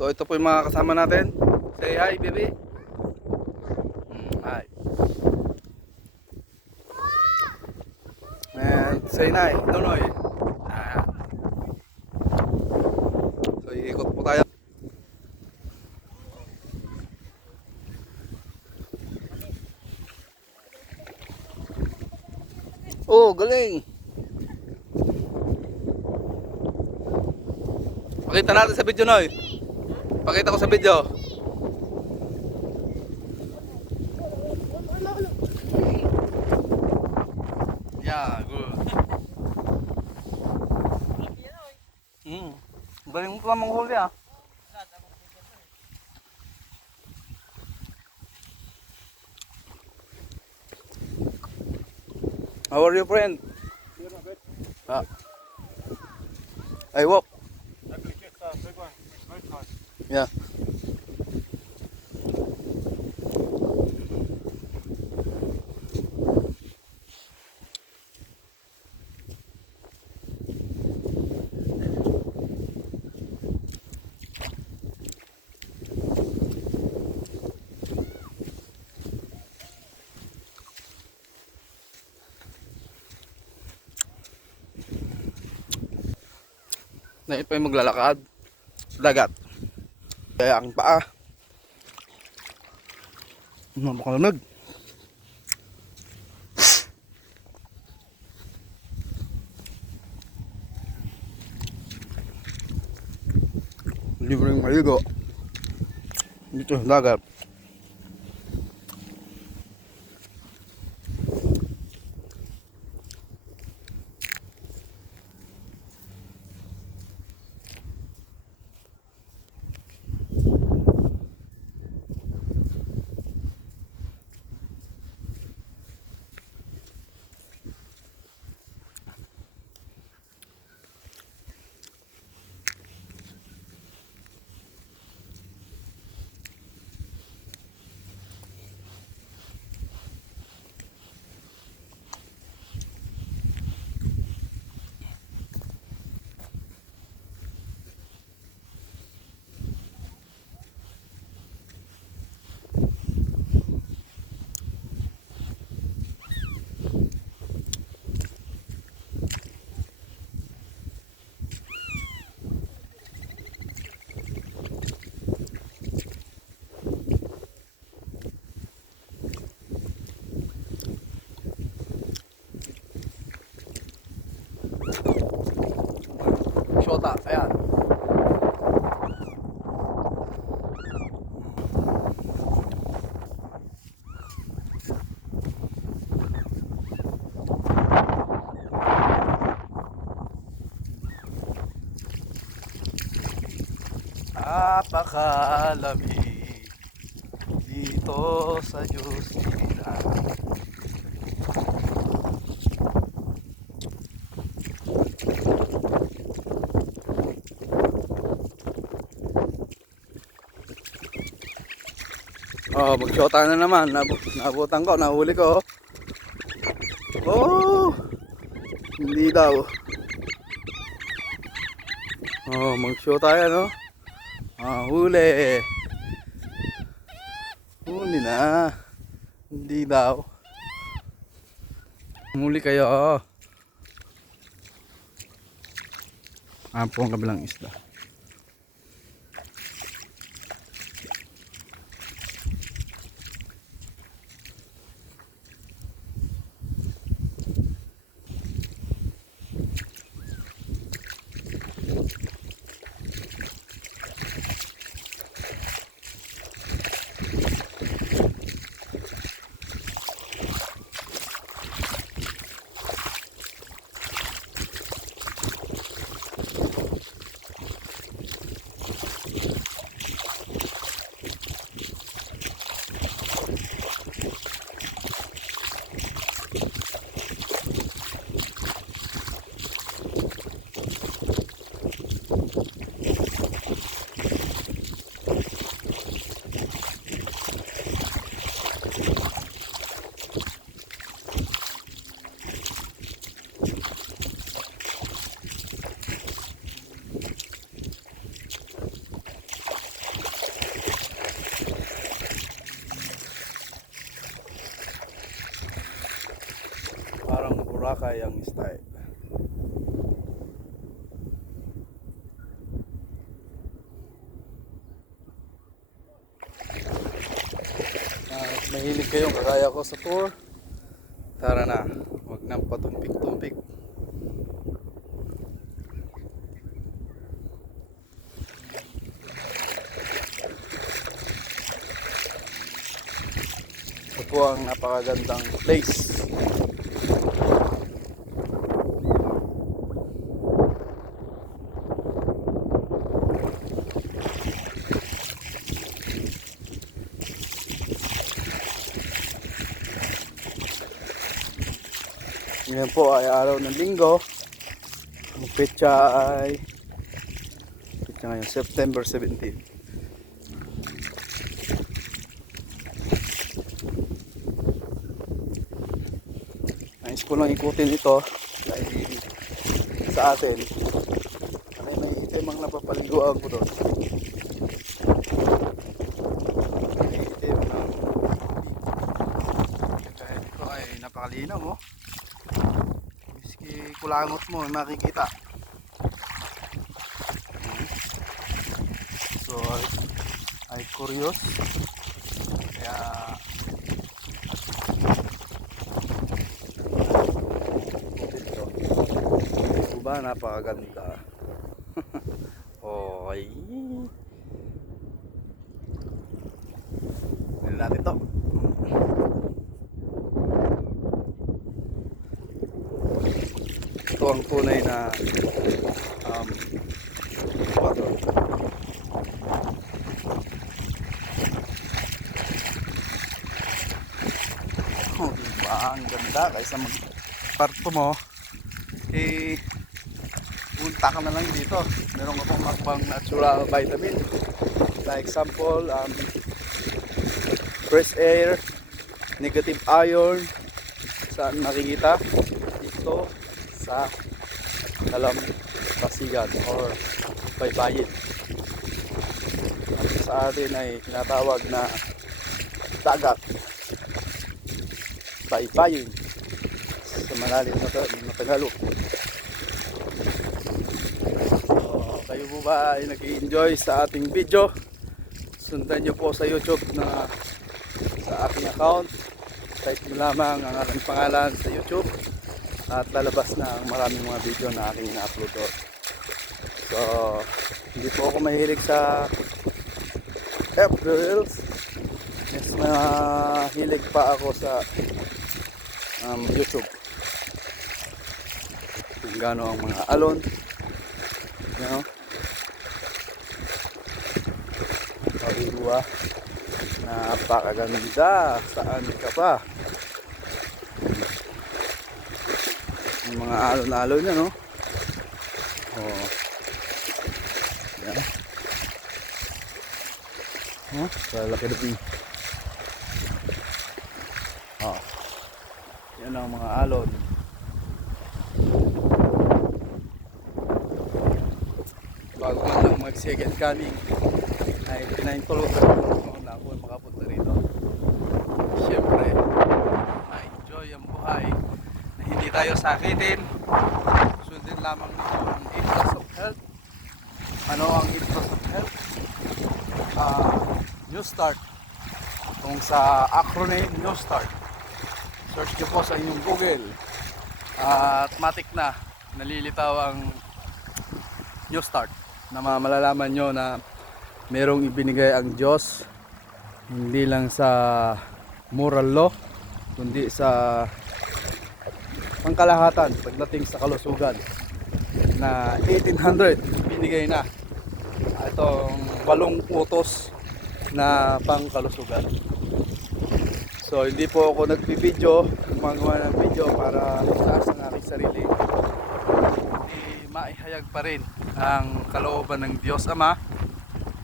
So ito po yung mga kasama natin. Say hi, baby. Hi. And say hi, Nonoy. Ayan. So iikot po tayo. Oh, galing. Pakita natin sa video, Noy. Pakita ko sa video. Yeah, good. Galing mo pa manghuli ah. How are you, friend? Ah. I walk. Yeah. Na ito yung maglalakad sa dagat. Kaya aking paa. Napakalamig. Libreng maligo dito sa dagat. Shota, ayan. Napakalamig dito sa Diyos nila. Oh, mag-shota na naman. Nabutan ko, nahuli ko. Oh, hindi daw. Oh, mag-shota yan, oh. Ah, huli. Huli na. Hindi daw. Huli kayo. Ah, po ang kabilang isda. Boracay ang style. Mahilig kayong kagaya ko sa tour, tara na, huwag nang patumpik-tumpik. Ito po ang napakagandang place. Ngayon po ay araw ng linggo. Ang petsa ngayon September 17. Nais ko lang ikutin ito dahil sa atin kasi may itim ang napapaliguan ko doon. May itim na kahit ito ay napakalinaw mo. Miski kulangot mo makikita. So ay curious kaya ba napakaganda. Okay. Tignan natin to. Ito ang tunay na water. Oh, diba? Ang ganda kaysa mag-parto mo punta ka na lang dito. Meron ka pong makbang natural vitamin. Like example, fresh air, negative iron. Saan makikita? Dito sa Pasigan or Baybayin. At sa atin ay tinatawag na dagat. Baybayin. Sa malalim na Tagalog. Kayo po ba ay nag-i-enjoy sa ating video? Sundan nyo po sa YouTube na sa aking account. Type mo lamang ang aking pangalan sa YouTube at lalabas na ang maraming mga video na aking ina-upload doon. So, hindi po ako mahilig sa F-Reels. Mas mahilig pa ako sa YouTube. Kung gaano ang mga alon. You know? Diba? Napakaganda. Saan ka pa? Yung mga alon-alon yan, no? Oh. Yan. Oh, lalaki na din. Oh. Yan ang mga alon. Bago man lang mag-second coming ay pinaintulog na ako makapunta rito. Siyempre na-enjoy ang buhay na hindi tayo sakitin. Sundin lamang nito ang ethos of health. Ano ang ethos of health? New Start. Kung sa acronym New Start, search nyo po sa inyong Google at matik na nalilitaw ang New Start na malalaman nyo na merong ibinigay ang Diyos hindi lang sa moral law kundi sa pangkalahatan pagdating sa kalusugan na 1800 binigay na itong 8 utos na pangkalusugan. So hindi po ako nagbi-video, gumagawa ng video para itaas ang aking sarili, hindi maihayag pa rin ang kalooban ng Diyos Ama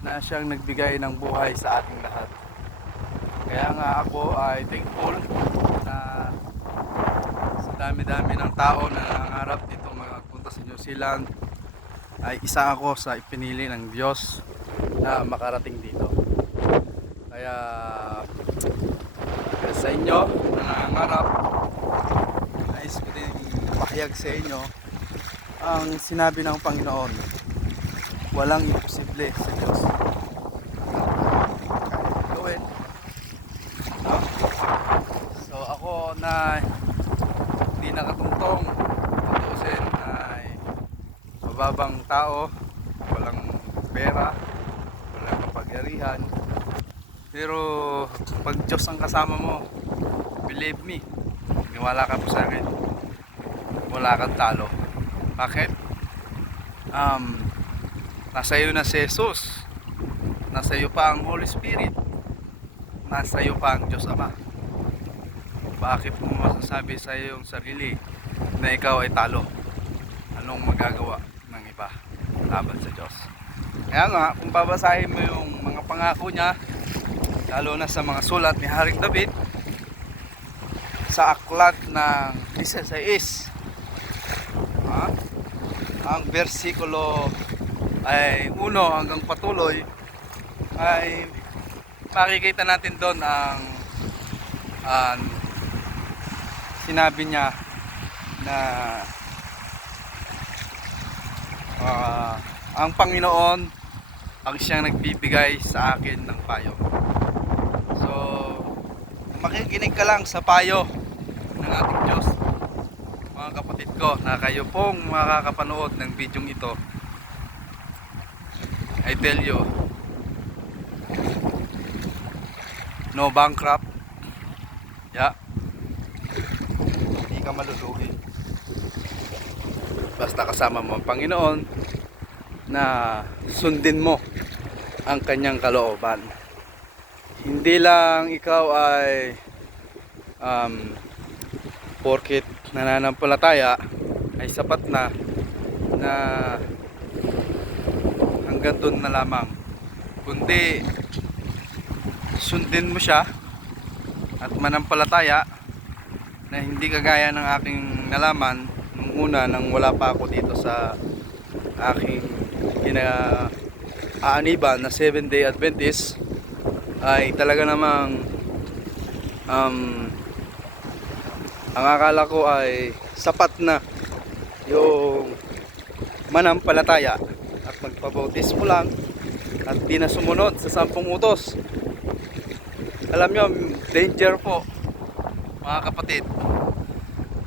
na siyang nagbigay ng buhay sa ating lahat. Kaya nga ako ay thankful na sa dami-dami ng tao na nangangarap dito magpunta sa New Zealand ay isa ako sa ipinili ng Diyos na makarating dito. Kaya sa inyo na nangangarap, nais ko din ipapahayag sa inyo ang sinabi ng Panginoon. Walang imposible sa Diyos. Gawin. No? So ako na hindi nakatungtong, tutusin ay mababang tao, walang pera, walang kapagyarihan. Pero pag Diyos ang kasama mo, believe me, niwala ka po sa akin, wala kang talo. Bakit? Nasa iyo na si Jesus, nasa iyo pa ang Holy Spirit, nasa iyo pa ang Diyos Ama. Bakit mo masasabi sa iyong sarili na ikaw ay talo? Anong magagawa ng iba laban sa Diyos? Kaya nga, kung babasahin mo yung mga pangako niya, lalo na sa mga sulat ni Haring David, sa aklat ng 16, ang versikulo ay 1 hanggang patuloy, ay makikita natin doon ang sinabi niya na ang Panginoon ang siyang nagbibigay sa akin ng payo. So makikinig ka lang sa payo ng ating Diyos, mga kapatid ko, na kayo pong makakapanood ng video ito. I tell you, no bankrupt. Yeah. Hindi ka malulugi. Basta kasama mo ang Panginoon na sundin mo ang kanyang kalooban. Hindi lang ikaw ay porket nananampalataya ay sapat na hanggang doon na lamang, kundi sundin mo siya at manampalataya na hindi kagaya ng aking nalaman nung una, nang wala pa ako dito sa aking aaniban na 7-day Adventist, ay talaga namang ang akala ko ay sapat na yung manampalataya at magpabautismo lang at di na sumunod sa 10 utos. Alam nyo, danger po, mga kapatid,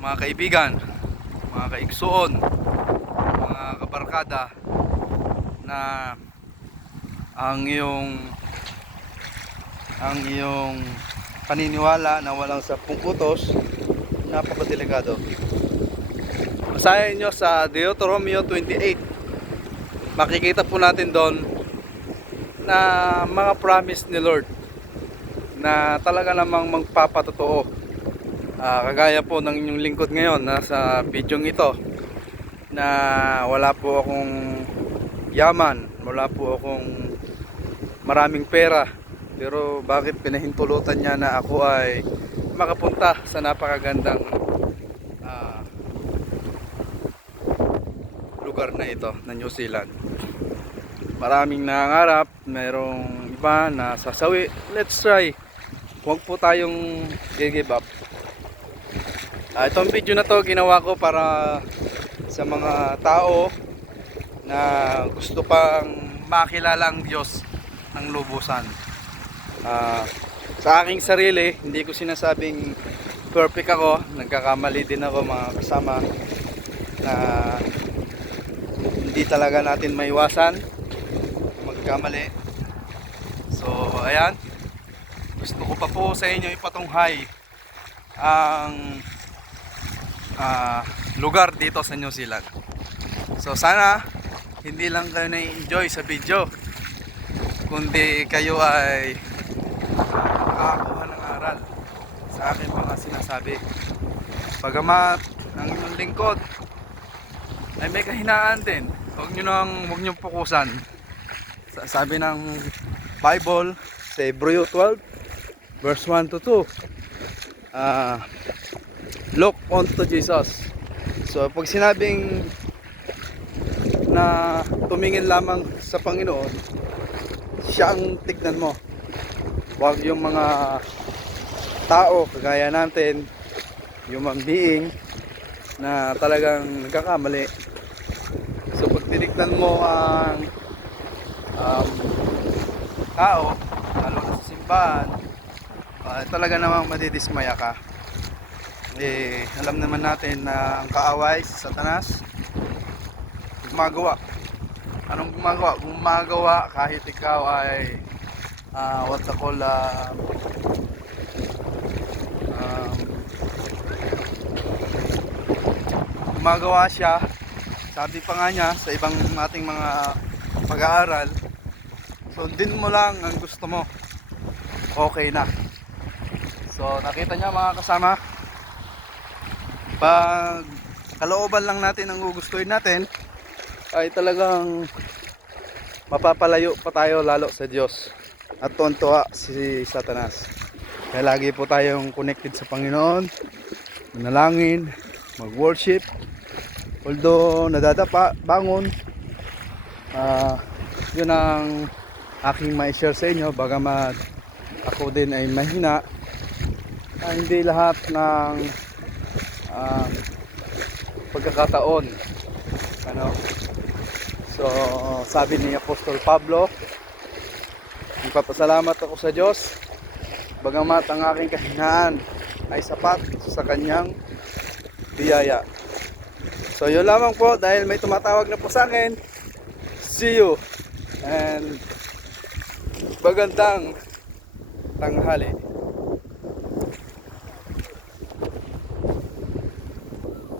mga kaibigan, mga kaigsuon, mga kabarkada, na ang iyong paniniwala na walang 10 utos, napakadelikado. Basahin nyo sa Deuteronomio 28. Makikita po natin doon na mga promise ni Lord na talaga namang magpapatotoo. Kagaya po ng inyong lingkod ngayon nasa video ito, na wala po akong yaman, wala po akong maraming pera, pero bakit pinahintulutan niya na ako ay makapunta sa napakagandang lugar na ito, na New Zealand. Maraming nangangarap, mayroong iba na sasawi. Let's try. Huwag po tayong give up. Itong video na to ginawa ko para sa mga tao na gusto pang makilala ang Diyos ng lubusan. Sa aking sarili, hindi ko sinasabing perfect ako. Nagkakamali din ako, mga kasama, na hindi talaga natin maiwasan magkamali. So ayan, gusto ko pa po sa inyo ipatunghay ang lugar dito sa New Zealand. So sana hindi lang kayo na-enjoy sa video, kundi kayo ay makakakuha ng aral sa akin mga sinasabi. Pagamat ang inyong lingkod ay may kahinaan din, huwag nyo pukusan. Sabi ng Bible sa Hebreo 12 verse 1 to 2, look unto Jesus. So pag sinabing na tumingin lamang sa Panginoon, siya ang tignan mo. Huwag yung mga tao kagaya natin, human being, na talagang nagkakamali. So pag tinignan mo ang tao, lalo na sa simbahan, talaga namang madidismaya ka. Alam naman natin na ang kaaway sa Satanas gumagawa. Anong gumagawa? Gumagawa kahit ikaw ay what the call gumagawa siya. Sabi pa nga niya sa ibang ating mga pag-aaral, sundin mo lang ang gusto mo, okay na. So nakita niya mga kasama, pag kalooban lang natin ang gugustuhin natin, ay talagang mapapalayo pa tayo lalo sa Diyos at tuwan-tuwa si Satanas. Kaya lagi po tayong connected sa Panginoon, manalangin, mag-worship. Although nadadapa, bangon, yun ang aking ma-share sa inyo. Bagamat ako din ay mahina, hindi lahat ng pagkakataon ano. So sabi ni Apostol Pablo, nagpapasalamat ako sa Diyos bagamat ang aking kahinaan ay sapat sa kanyang biyaya. So yun lamang po, dahil may tumatawag na po sa akin. See you and magandang tanghali.